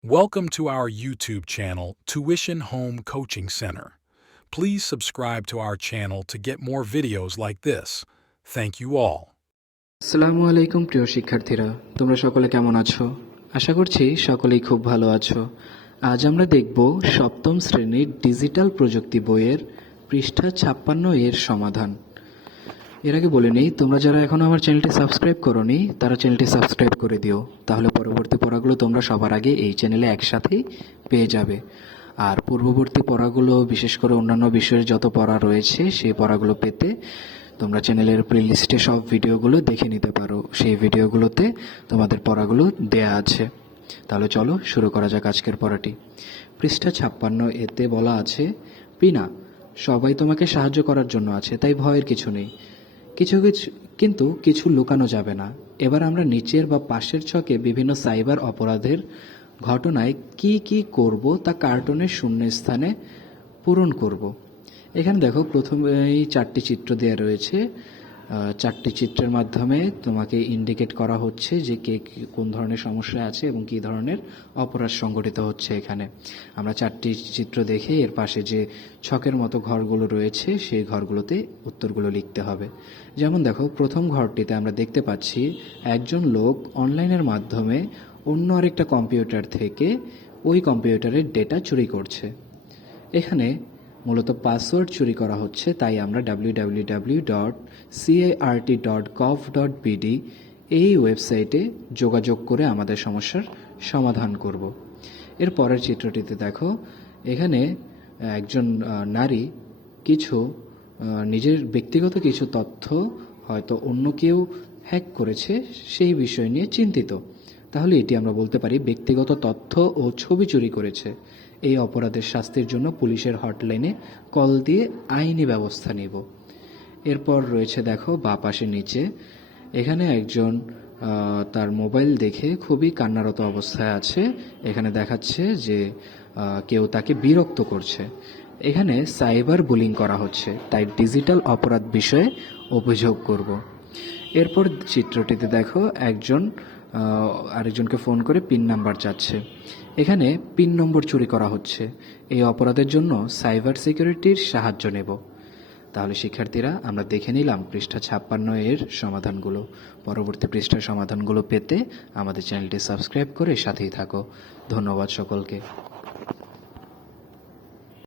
Welcome to our YouTube channel, Tuition Home Coaching Center. Please subscribe to our channel to get more videos like this. Thank you all. আসসালামু আলাইকুম প্রিয় শিক্ষার্থীরা তোমরা সকলে কেমন আছো আশা করছি সকলেই খুব ভালো আছো আজ আমরা দেখব সপ্তম শ্রেণীর ডিজিটাল প্রযুক্তি বইয়ের পৃষ্ঠা ছাপ্পান্ন এর সমাধান এর আগে বলে নেই, তোমরা যারা এখনও আমার চ্যানেলটি সাবস্ক্রাইব করোনি, তারা চ্যানেলটি সাবস্ক্রাইব করে দিও। তাহলে পরবর্তী পড়াগুলো তোমরা সবার আগে এই চ্যানেলে একসাথেই পেয়ে যাবে। আর পূর্ববর্তী পড়াগুলো, বিশেষ করে অন্যান্য বিষয়ের যত পড়া রয়েছে, সেই পড়াগুলো পেতে তোমরা চ্যানেলের প্লেলিস্টে সব ভিডিওগুলো দেখে নিতে পারো। সেই ভিডিওগুলোতে তোমাদের পড়াগুলো দেয়া আছে। তাহলে চলো শুরু করা যাক আজকের পড়াটি। পৃষ্ঠা ছাপ্পান্ন এতে বলা আছে, পিনা, সবাই তোমাকে সাহায্য করার জন্য আছে, তাই ভয়ের কিছু নেই। কিছু কিছু, কিন্তু কিছু লুকানো যাবে না। এবার আমরা নিচের বা পাশের ছকে বিভিন্ন সাইবার অপরাধের ঘটনায় কি কি করব তা কার্টুনের শূন্যস্থানে পূরণ করব। এখানে দেখো প্রথমেই চারটি চিত্র দেওয়া রয়েছে। চারটি চিত্রের মাধ্যমে তোমাকে ইন্ডিকেট করা হচ্ছে যে কে কোন ধরনের সমস্যা আছে এবং কী ধরনের অপরাধ সংঘটিত হচ্ছে এখানে। আমরা চারটি চিত্র দেখে এর পাশে যে ছকের মতো ঘরগুলো রয়েছে, সেই ঘরগুলোতে উত্তরগুলো লিখতে হবে। যেমন দেখো, প্রথম ঘরটিতে আমরা দেখতে পাচ্ছি একজন লোক অনলাইনের মাধ্যমে অন্য আরেকটা কম্পিউটার থেকে ওই কম্পিউটারের ডেটা চুরি করছে। এখানে মূলত পাসওয়ার্ড চুরি করা হচ্ছে, তাই আমরা W dot CART dot dot BD এই ওয়েবসাইটে যোগাযোগ করে আমাদের সমস্যার সমাধান করব। এর পরের চিত্রটিতে দেখো, এখানে একজন নারী কিছু নিজের ব্যক্তিগত কিছু তথ্য হয়তো অন্য কেউ হ্যাক করেছে, সেই বিষয় নিয়ে চিন্তিত। তাহলে এটি আমরা বলতে পারি ব্যক্তিগত তথ্য ও ছবি চুরি করেছে। এই অপরাধের শাস্তির জন্য পুলিশের হটলাইনে কল দিয়ে আইনি ব্যবস্থা নিব। এরপর রয়েছে দেখো বা পাশে নিচে। এখানে একজন তার মোবাইল দেখে খুবই কান্নারত অবস্থায় আছে। এখানে দেখাচ্ছে যে কেউ তাকে বিরক্ত করছে। এখানে সাইবার বুলিং করা হচ্ছে, তাই ডিজিটাল অপরাধ বিষয়ে অভিযোগ করব। এরপর চিত্রটিতে দেখো একজন আরেকজনকে ফোন করে পিন নাম্বার চাচ্ছে এখানে পিন নম্বর চুরি করা হচ্ছে। এই অপরাধের জন্য সাইবার সিকিউরিটির সাহায্য নেব। তাহলে শিক্ষার্থীরা, আমরা দেখে নিলাম পৃষ্ঠা ছাপ্পান্ন এর সমাধানগুলো। পরবর্তী পৃষ্ঠার সমাধানগুলো পেতে আমাদের চ্যানেলটি সাবস্ক্রাইব করে সাথেই থাকো। ধন্যবাদ সকলকে।